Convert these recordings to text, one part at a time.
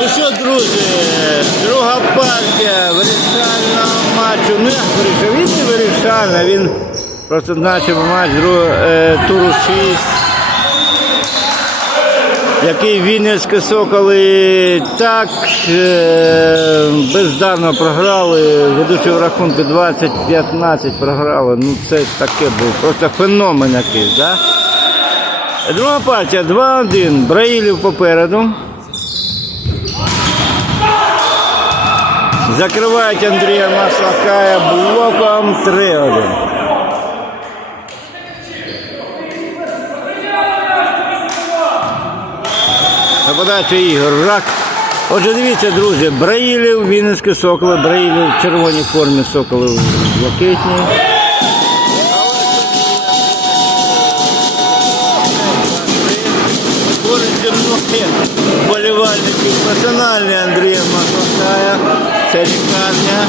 Ну що, друзі, друга партія вирішального матчу. Ну як вирішав? Він не вирішальна, він просто значив матч е, туру 6. Який Вінницькі Соколи так е, бездарно програли, ведучи в рахунку 20-15 програли. Ну це таке був просто феномен якийсь, да? Друга партія 2-1. Браїлів попереду. Закривають Андрія Маслакая блоком 3-1. На Ігор Рак. Отже, дивіться, друзі, Браїлів, Вінницькі Соколи, Браїлів в червоній формі, Соколи в блакитній. Зі мною вболівальників персональний Андрія Маслакая. Це лікарня.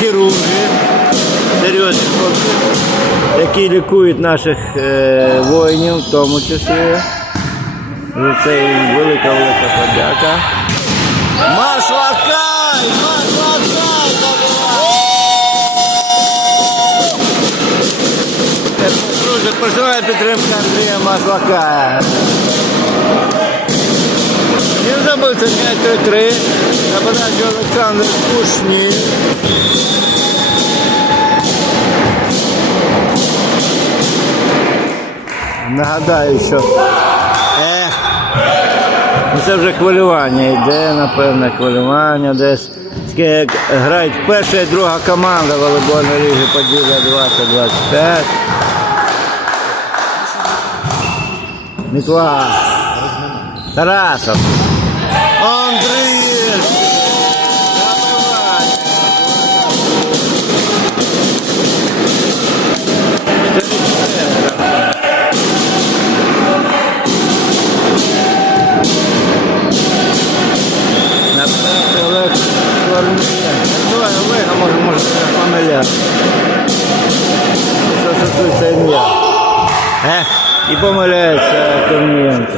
Хірурги. Серйозні хлопці, які лікують наших е, воїнів, в тому числі. За це їм велика велика подяка. Маслакай! Маслакай! Персональна підтримка Андрія Маслакая. Він забив це м'яч 3 на подачу Олександр Кушнір. Нагадаю, що ех, ну це вже хвилювання йде, напевне, хвилювання десь. Таке, Грають перша і друга команда волейбольної ліги Поділля 2025. Корнієнко. Давай Олега, може, може, помиляти. Що стосується ім'я. Ех, і помиляється Корнієнко.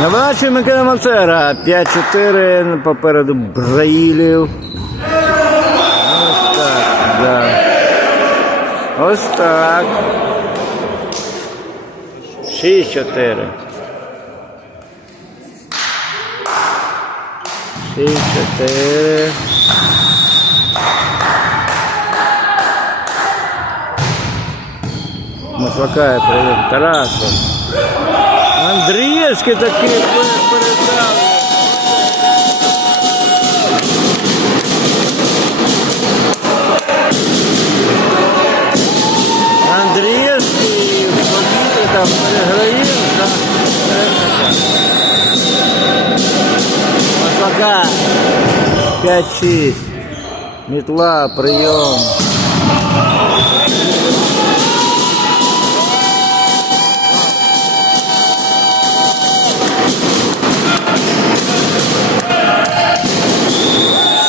Набачив Микола Мацера. 5-4 попереду Браїлів. Ось так, да. Ось так. 6-4. 6-4. Маслакає привіт. Тарасов. Андрієвський такий пер- передав. Андрієвський там переграє. 5-6. Мітла, прийом.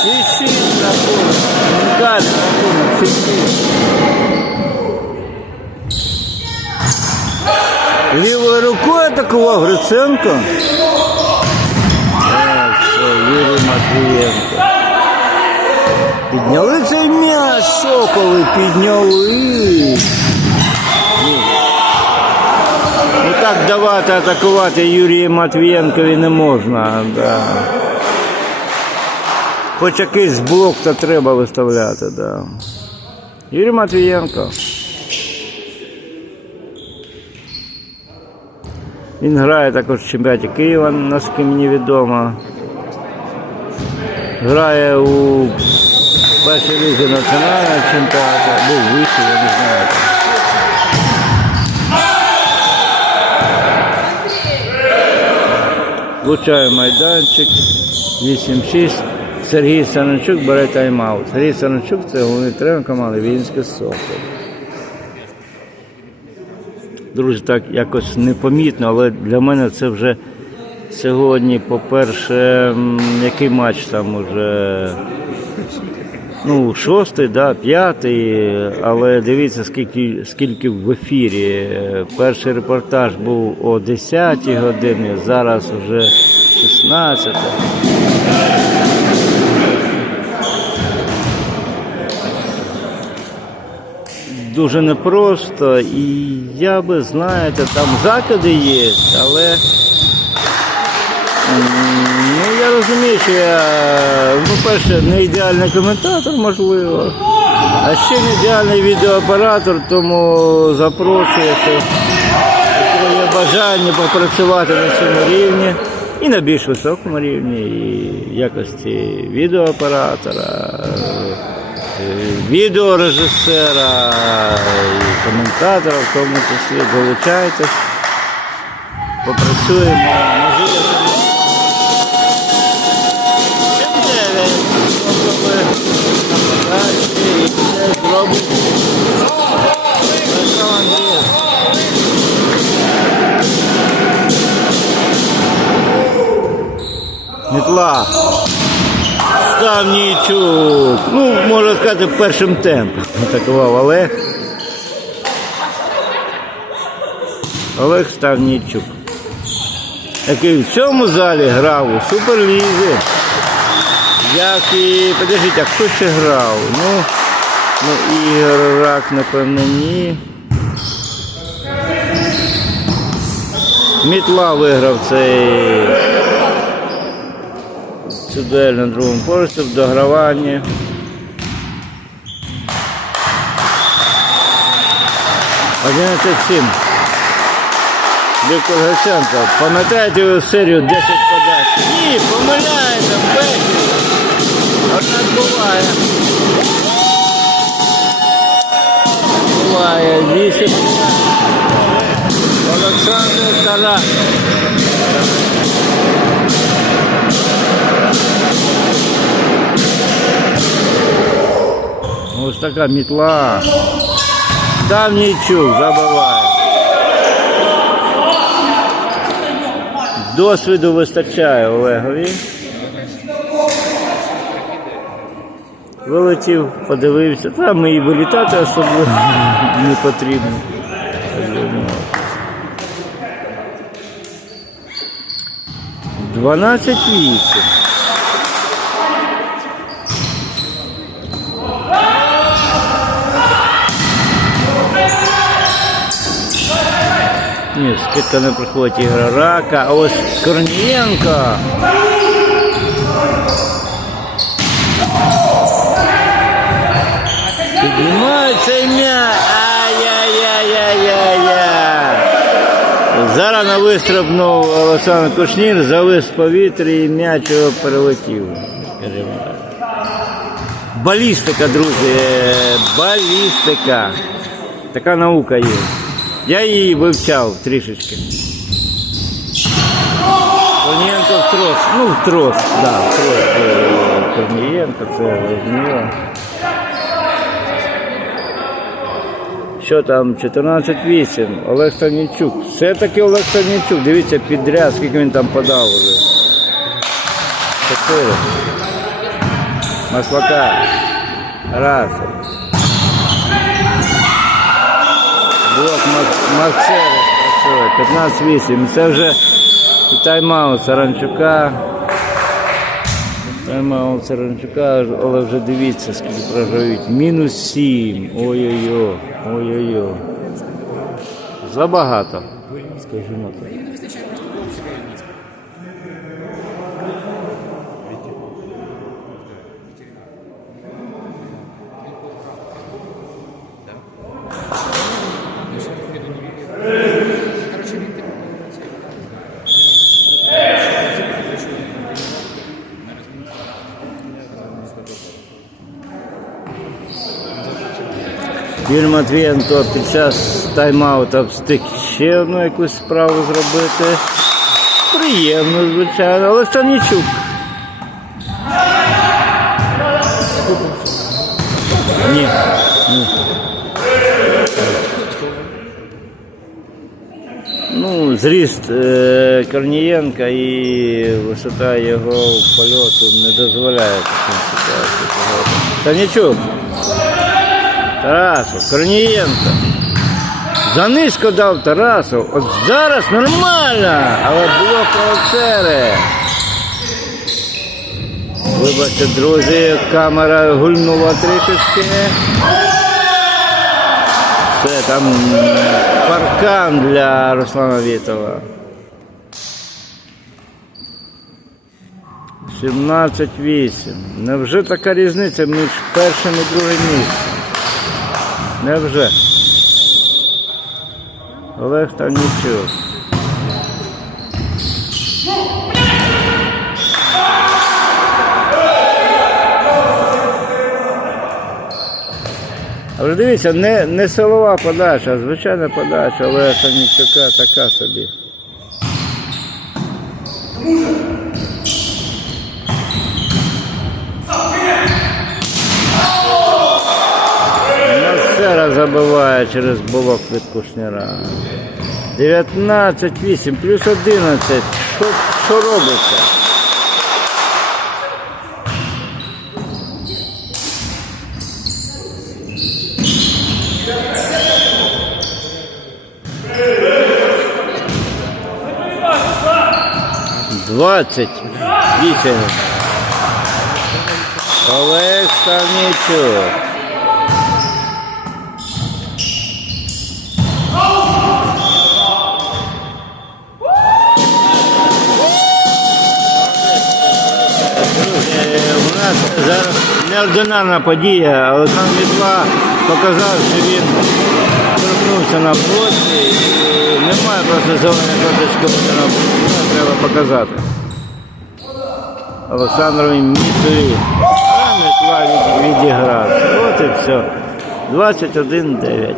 Шість-шість рахунок. Унікальний рахунок. Шість-шість. Лівою рукою Гриценко. Юрій Матвієнко. Підняли цей м'яч, соколи підняли. Ну так давати атакувати Юрію Матвієнкові не можна. Да. Хоч якийсь блок то треба виставляти, да. Юрій Матвієнко. Він грає також в чемпіонаті Києва, наскільки мені відомо. Грає у першій лізі національного чемпіонату, або вищий, я не знаю. Влучає майданчик. 8-6. Сергій Санчук бере тайм-аут. Сергій Санчук це головний тренер команди Вінське Сокол. Друзі, так якось непомітно, але для мене це вже Сьогодні, по-перше, який матч там уже. Ну, шостий, да, п'ятий, але дивіться, скільки, скільки в ефірі. Перший репортаж був о 10 годині, зараз вже 16. Дуже непросто, і я би, знаєте, там закиди є, але ну, я розумію, що я, ну, перше, не ідеальний коментатор, можливо, а ще не ідеальний відеооператор, тому запрошую, що якщо є бажання попрацювати на цьому рівні. І на більш високому рівні, і якості відеооператора, відеорежисера, і коментатора, в тому числі. Долучайтесь, попрацюємо. Мітла. Ставнійчук. Ну, можна сказати, першим темпом атакував Олег. Олег Ставнійчук. Який в цьому залі грав у Суперлізі. Як і. Подождіть, а хто ще грав? Ну, ну Ігор Рак, напевно, ні. Мітла виграв цей цю дуель на другому поверсі в дограванні. Одинадцять сім. Віктор Гасенко. Пам'ятаєте ви серію 10 подач? Ні, помиляється, Бехі. Однак буває. Буває. 8. Олександр Тарас. Ось така мітла. Давнійчук забиває. Досвіду вистачає Олегові. Вилетів, подивився. Там і вилітати особливо не потрібно. Дванадцять вісім. Ні, скидка не приходить ігра рака, а ось Корнієнко. Піднімається ім'я. Ай-яй-яй-яй-яй-яй. Зарано вистрибнув Олександр Кушнір, завис в повітрі і м'яч його перелетів. Балістика, друзі, балістика. Така наука є. Я її вивчав трішечки. Корнієнко трос. Ну, трос, так, да, в трос. е, Корнієнко, це зрозуміло. Що там, 14-8, Олег Станічук. Все-таки Олег Станічук. Дивіться, підряд, скільки він там подав уже. Чотири. Маслака. Раз. Блок Мак- Максевич працює. 15-8. Це вже тайм-аут Саранчука. Тайм-аут Саранчука, але вже дивіться, скільки програють. Мінус 7. Ой-ой-ой. Ой-ой-ой. Забагато. Скажімо так. Юрій Матвієнко під час тайм-аута встиг ще одну якусь справу зробити. Приємно, звичайно, але Станічук. Ні. Ні. Ну, зріст е, Корнієнка і висота його польоту не дозволяє таким ситуації. Танічук. Тарасов, Корнієнко. Занизько дав Тарасов. От зараз нормально, але було офіцери. Вибачте, друзі, камера гульнула трішечки. Це там паркан для Руслана Вітова. 17-8. Невже така різниця між першим і другим місцем? Невже? Олег Танічук. А вже дивіться, не, не силова подача, а звичайна подача Олега Танічука така собі. Мацера забиває через блок від Кушніра. 19-8 плюс 11. Що, що робиться? Двадцять вісім. Олег Ставнічук. Неординарна подія. Олександр Мітла показав, що він торкнувся на боці немає просто зеленої карточки треба показати. Олександрові Мітові. А Мітла відіграв. От і все. 21-9.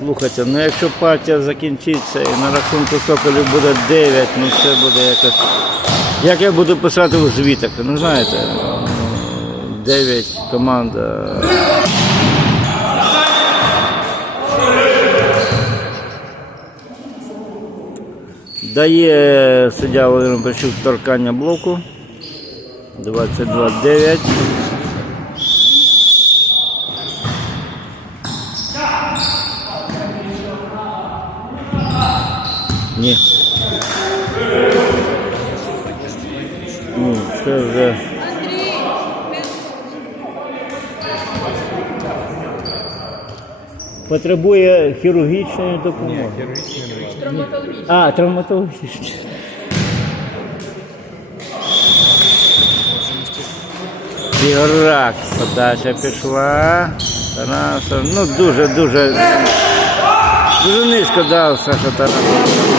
Слухайте, ну якщо партія закінчиться і на рахунку Соколів буде 9, ну це буде якось. Як я буду писати у звітах, ну знаєте, 9 команда. Дає суддя Володимир Пащук торкання блоку. 22-9. Ні. Ні, це вже. Потребує хірургічної допомоги. А, травматологічної. Ігорак, подача пішла. Тарасов. Ну дуже, дуже. Дуже низько дав Саша Тарасов.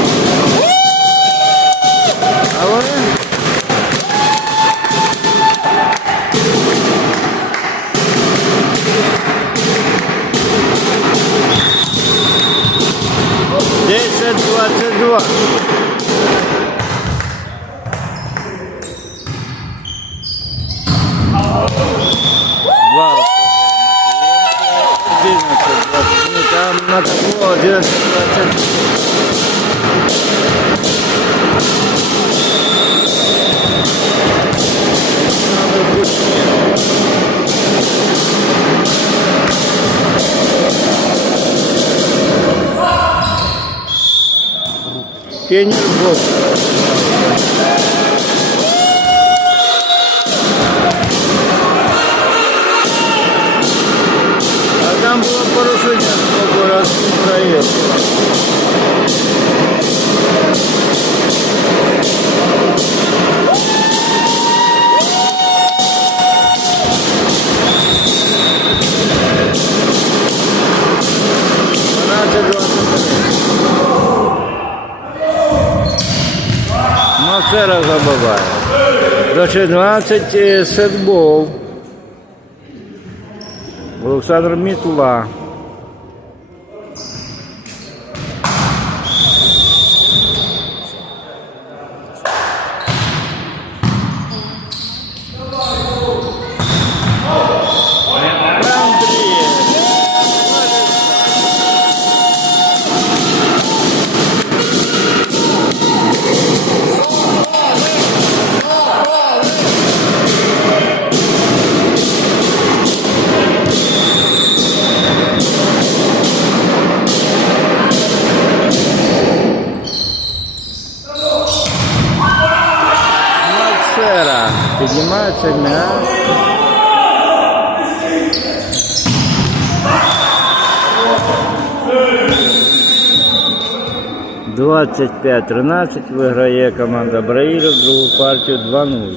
Ну там надо було одинадцять двадцять. Надо бути. Пионербок. А там було порушення з боку. Мацера забиває. До 14 е, сетбол. Олександр Мітла. Піднімається м'яч. Двадцять п'ять тринадцять виграє команда Браїлів другу партію 2-0.